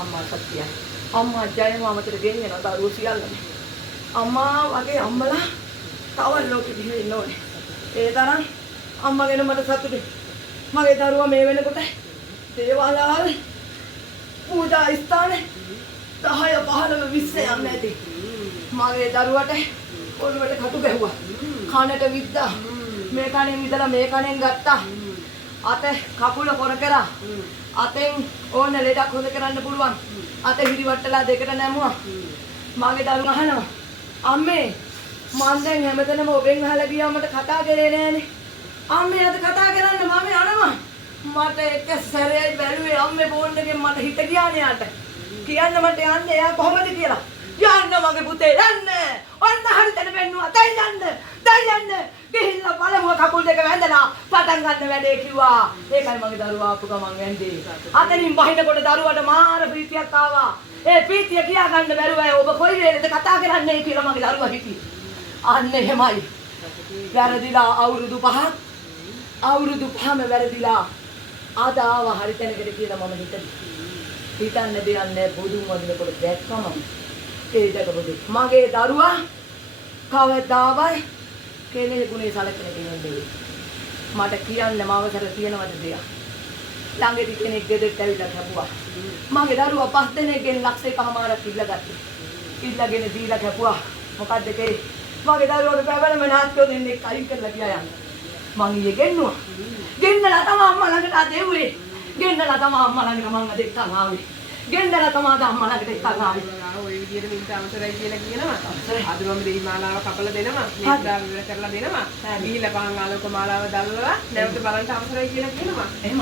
අම්මා සත්‍යයි. අම්මා ජයම අමතර ගෙනියන දරුවෝ සියල්ලම. අම්මා වගේ අම්මලා තව ලෝකෙ දිහේ ඉන්න ඕනේ. ඒ තරම් අම්මා ගැන මට සතුටුයි. මගේ දරුවා මේ වෙනකොට දේවාලවල පූජා ස්ථානේ 10 15 20 යන්නේ නැති. මගේ දරුවට ඔළුවට කටු ගැහුවා. කනට විද්දා. මේ කණෙන් විදලා මේ කණෙන් ගත්තා. අත කකුල කොර කරා. අතෙන් ඕන ලෙඩක් හොද කරන්න පුළුවන්. අත හිරිවට්ටලා දෙකට නැමුවා. මගේ දරුවා අහනවා අම්මේ මං දැන් හැමතැනම ඔබෙන් අහලා ගියා මට කතා කරේ නෑනේ. අම්මේ අද කතා කරන්න මම යනවා. මට එක සැරේයි බැලුවේ අම්මේ ෆෝන් එකෙන් මට හිත ගියානේ යාට. කියන්න මට යන්න එයා කොහමද කියලා. යන්න මගේ පුතේ යන්න. ඔන්න හරියට වෙන්නවා. දැන් යන්න. දැන් යන්න. ගිහිල්ලා බලමුව කකුල් දෙක වැඳලා පටන් ගන්න වැඩේ කිව්වා. ඒකයි මගේ දරුවා ආපු ගමන් වැන්දේ. අතනින් බහිනකොට දරුවට මාර ප්‍රීතියක් ආවා. ඒ ප්‍රීතිය කියා ගන්න බැරුව අය ඔබ කොයි වෙලේද කතා කරන්නේ කියලා මගේ දරුවා හිටියේ. අන්න එහෙමයි. වැරදිලා අවුරුදු 5ක් අවුරුදු 5ම වැරදිලා අද ආව හරි තැනකට කියලා මම හිතන්න දෙන්නේ බුදුන් වදිනකොට දැක්කම ඒකට බුදු මගේ දරුවා කවදාවත් කෙනෙක් ගුණේ සලකන කෙනෙක් නෙවෙයි. මට කියන්න මාවසර තියෙනවද දෙයක්. ළඟදී කෙනෙක් ගෙදරට ඇවිල්ලා කැපුවා. මගේ දරුවා 5 දෙනෙක්ගෙන් ලක්ෂ එකමාරක් ඉල්ලගත්තා. ඉල්ලගෙන දීලා කැපුවා. මොකද්ද කරේ? මගේ දරුවෝ බබලම නාස්කෝ දෙන්නේ කයින් කරලා ගියා යන්න. මං ඊයේ ගෙන්නුවා. ගෙන්නලා තමයි අම්මා ළඟට ආදෙව්වේ. ගෙන්නලා තමයි අම්මා ළඟට මං අද එක්කන් ආවේ. ගෙන්නලා තමයි අම්මා ළඟට එක්කන් ආවේ. ඔය විදියට මින්ට අවසරයි කියලා කියනවා. අද මම දෙහි මාලාව කපලා දෙනවා. මේක විවර කරලා දෙනවා. ගිහිල්ලා පහන් ආලෝක මාලාව දැල්වලා නැවත බලන්න අවසරයි කියලා කියනවා. එහෙම.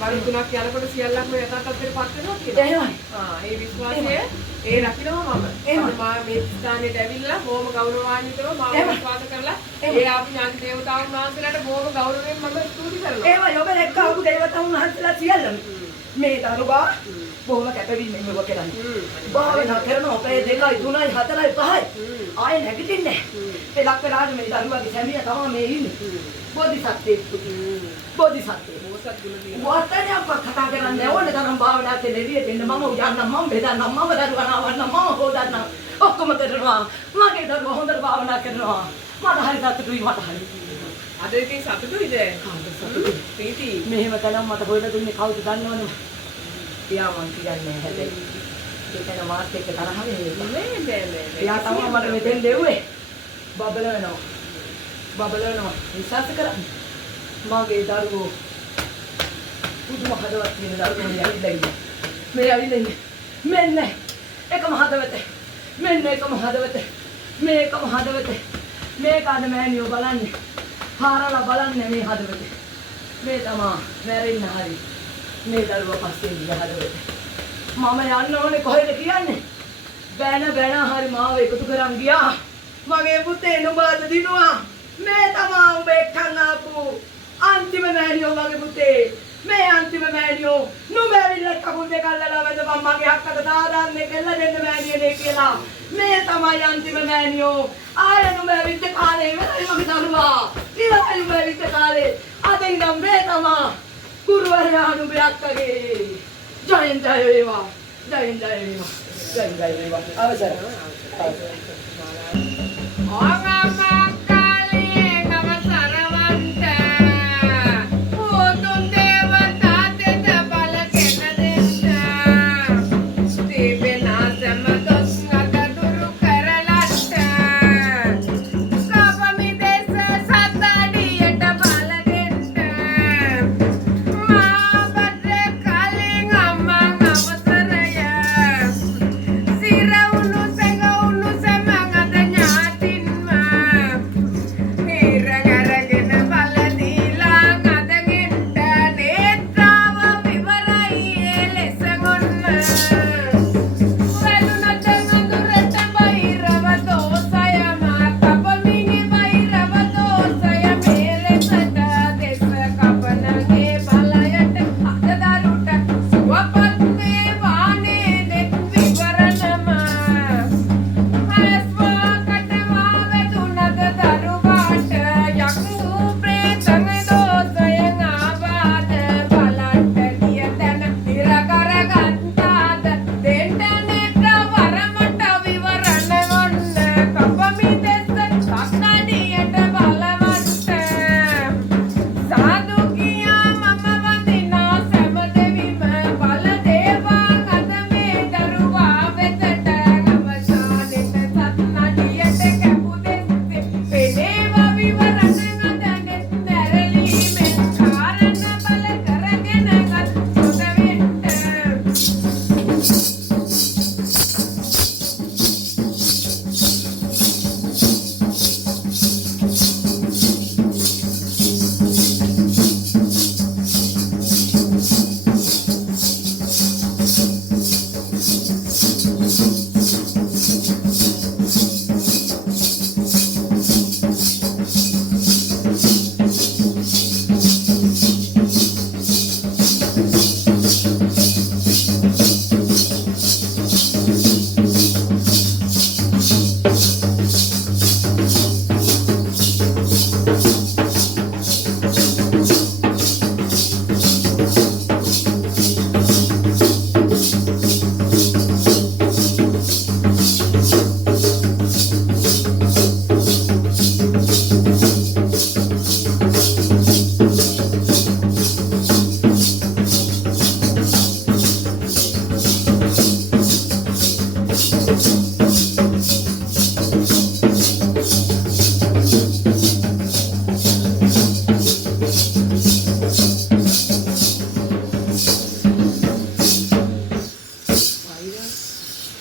බරු තුනක් යනකොට සියල්ලක්ම යථාර්ථයටපත් වෙනවා කියලා. එහෙමයි. ඒ විශ්වාසය ඒ රකින්නවා මම. මම මේ ස්ථානෙට ඇවිල්ලා බොහොම ගෞරවාන්විතව මාව විශ්වාස කරලා ඒ ආපු ඥාති දේවතාවුන් වහන්සේලාට බොහොම ගෞරවයෙන් මම ස්තුති කරනවා. ඒවයි ඔබ එක්ක ආපු දේවතාවුන් වහන්සේලා සියල්ලම මේ දරුවා බොහොම කැපවීමෙන් මෙව කරන්නේ. භාවනා කරන ඔබේ 2යි 3යි 4යි 5යි ආයෙ නැගිටින්නේ නැහැ. ඒ ලක්කරාජ මේ දරුවාගේ සැමියා තමයි මේ ඉන්නේ. බෝධිසත්වෙක්. බෝධිසත්වෙක්. වතනේ අප කතා කරන්නේ ඕනේ තරම් භාවනා කරන එළියට එන්න මම උයන්නම් මම බෙදන්නම් මම දරුවා නවන්නම් මම හොදන්නම් ඔක්කොම කරනවා. මගේ දරුවා හොඳට භාවනා කරනවා. මට හරි සතුටුයි මට හරි. අද ඉතින් සතුටුයිද? සතුටුයි. ප්‍රීති. මෙහෙම කළා මට හොයලා දුන්නේ කවුද දන්නවද? එයා මං කියන්නේ හැබැයි. ඒකන මාත් එක්ක තරහ වෙන්නේ. එයා තමයි මට මෙතෙන් දෙව්වේ. බබලනවා. බබලනවා. විශ්වාස කරන්න. මගේ දරුවෝ පුදුම හදවත් වෙන දරුවෝ ඇවිල්ලා ඉන්නේ. මේ ඇවිල්ලා ඉන්නේ. මෙන්න එකම හදවත. මෙන්න එකම හදවත. මේකම හදවත. මේක අද මෑණියෝ බලන්නේ. හාරලා බලන්නේ මේ හදවත. මේ තමයි මැරෙන්න හරි. මේ දරුවා පස්සේ ගිය හදවත. මම යන්න ඕනේ කොහෙද කියන්නේ? බෑන හරි මාව එකතු කරන් ගියා. මගේ පුතේ නුඹ අද දිනුවා. මේ තමයි උඹ එක්කන් ආපු අන්තිම මෑණියෝ මගේ පුතේ. මේ අන්තිම මෑණියෝ නුඹ ඇවිල්ලා කකුල් දෙක අල්ලලා වැදපන් මගේ අක්කට සාදාන්නේ කෙල්ල දෙන්න මෑණියනේ කියලා. මේ තමයි අන්තිම මෑණියෝ. ආයෙ නුඹ ඇවිත් කාලේ වෙලයි මගේ දරුවා. ඊළඟ නුඹ ඇවිත් කාලේ අද ඉඳන් මේ තමයි ගුරුවරයා නුඹ අක්කගේ. ජයෙන් ජය වේවා. ජයෙන් ජය වේවා. ජයෙන් ජය වේවා. අවසරයි.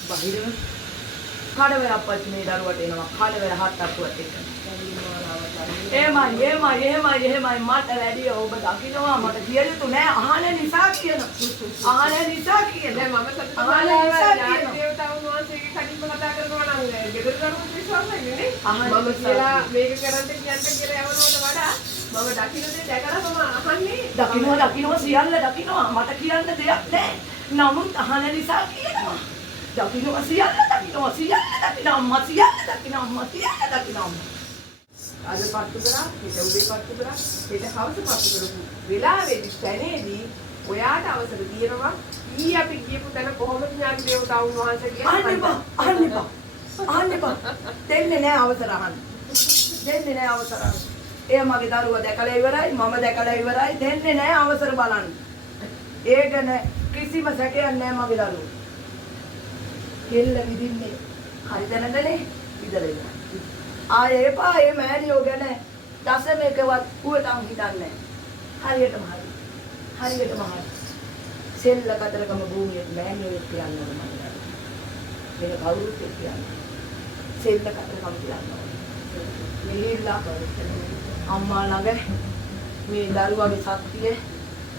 බහිරව කඩවර අපච්චි මේ දරුවට එනවා කඩවර හත්ක්කුවත් එක්ක එහෙමයි මට වැඩි ඔබ දකින්නවා මට කිය යුතු නෑ අහන නිසා කියනවා දැන් මම සතුටුමයි දේවතාවුන් වහන්සේගේ කඩින්ම කතා කරනවා නම් ගෙදර දරුවෝ විශ්වාස වෙන්නේ නේ මම කියලා මේක කරන්න කියන්න කියලා යවනවට වඩා මම දකින්න දේ දැකලා මම අහන්නේ දකින්නවා සියල්ල දකින්නවා මට කියන්න දෙයක් නෑ නමුත් අහන නිසා කියනවා දකින්නවා සියල්ල අම්මා අද පත්තු කරා හෙට උදේ පත්තු කරා හෙට හවස පත්තු කරපු වෙලාවේදී තැනේදී ඔයාට අවසර තියෙනවා ඊ අපි කියපු තැන කොහොමද ඥාති දේවතාවුන් වහන්සේ කියන්නේ අහන්න එපා දෙන්නේ නෑ අවසර අහන්න එයා මගේ දරුවා දැකලා ඉවරයි මම දැකලා ඉවරයි දෙන්නේ නෑ අවසර බලන්න ඒක නෑ කිසිම සැකයක් නෑ මගේ දරුවා කෙල්ල විදින්නේ හරි දැනදනේ විදලා ඉන්න ආයේ එපා ඒ මෑණියෝ ගැන දශමයකවත් උවටම හිතන්නේ හරියටම හරි සෙල්ල කතරගම භූමියේ මෑණියෝ කියනවා මම වෙන කවුරුත් කියන්නේ සෙල්ල කතරගම කියනවා මෙහිලා අම්මා ළඟ මේ දරුවාගේ ශක්තිය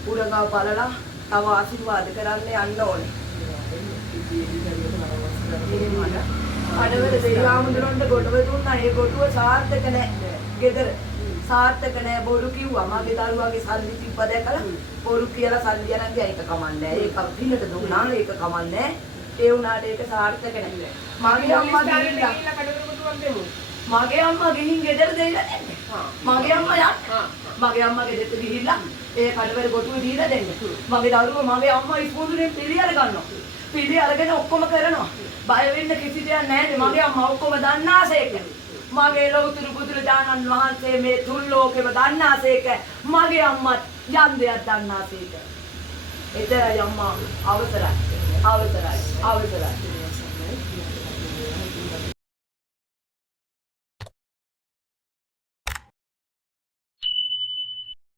උරගාව බලලා තව ආශිර්වාද කරන්න යන්න ඕනේ අඩවල දෙවියන්වරුන්ට ගොඩව දුන්නා ඒ ගොඩුව සාර්ථක නැහැ. ගෙදර සාර්ථක නැහැ බොරු කිව්වා. මගේ දරුවාගේ සල්ලි තිබ්බ දැකලා බොරු කියලා සල්ලි අරන් ගියා ඒක කමන්නේ. ඒක පින්නට දුන්නා ඒක කමන්නේ. ඒ වුණාට ඒක සාර්ථක නැහැ. මගේ අම්මා ගිහින් ගෙදර දෙයිලා දෙන්නේ. මගේ අම්මා යන්නේ. මගේ අම්මා ගෙදරට ගිහිල්ලා ඒ කඩවල ගොඩුව දීලා දෙන්නේ. මගේ දරුවා මගේ අම්මා ඉස්කෝලේ පිළි අර ගන්නවා. පිළි අරගෙන ඔක්කොම කරනවා. බය වෙන්න කිසි දෙයක් නැහැ මගේ අම්මා ඔක්කොම දන්නාසේක මගේ ලෞතුරු බුදුරජාණන් වහන්සේ මේ තුන් ලෝකෙම දන්නාසේක මගේ අම්මත් යම් දෙයක් දන්නාසේක එතරම් අම්මා අවසරයි